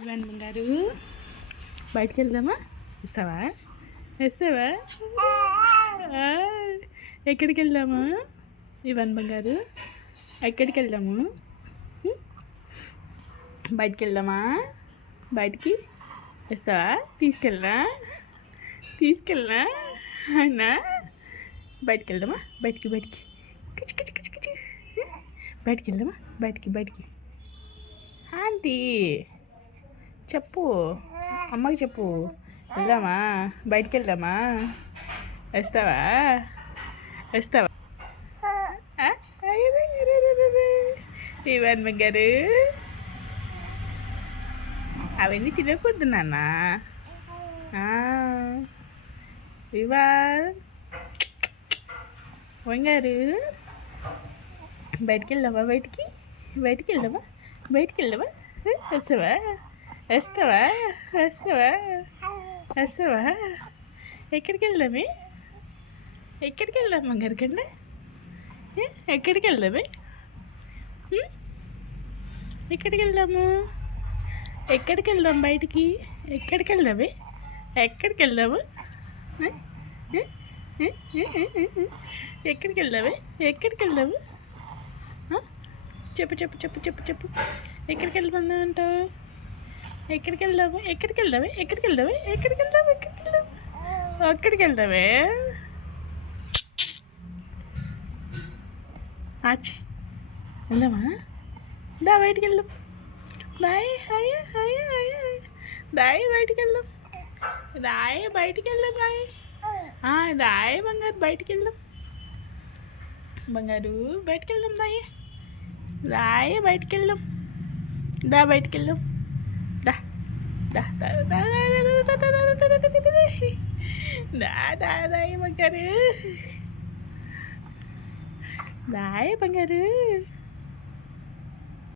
ఇవ్వండి బంగారు. బయటికి వెళ్దామా? ఇస్తావా? ఇస్తావా? ఎక్కడికి వెళ్దాము? ఇవ్వండి బంగారు. ఎక్కడికి వెళ్దాము? బయటికి వెళ్దామా? బయటికి ఇస్తావా? తీసుకెళ్ళనా అవునా? బయటికి వెళ్దామా? బయటికి కచ్చి కచ్చి కచ్చి కచ్చి. బయటికి వెళ్దామా? బయటికి ఆంటీ చెప్పు, అమ్మకి చెప్పు. వెళ్దామా? బయటికి వెళ్దామా? వస్తావా? ఇవ్వండి బంగారు. అవన్నీ తినకూడదు నాన్న. ఇవా బంగారు. బయటికి వెళ్దామా? బయటికి వెళ్దామా? వస్తావా? ఎక్కడికి వెళ్దాం బంగారు కన్నా? ఎక్కడికి వెళ్దాము? ఎక్కడికి వెళ్దాం బయటికి? ఎక్కడికి వెళ్దాము? ఎక్కడికి వెళ్దాము? చెప్పు. ఎక్కడికి వెళ్ళమందా అంటావు? ఎక్కడికి వెళ్దాము? అక్కడికి వెళ్దామే. ఆచి వెళ్దామా? దా బయటికి వెళ్దాం. దాయ్ బయటికి వెళ్దాం. దాయ్ బంగారు. బయటికి వెళ్దాం బంగారు. బయటికి వెళ్దాం. బయటికి వెళ్దాం. బయటికి వెళ్దాం. బంగారు. బంగారు.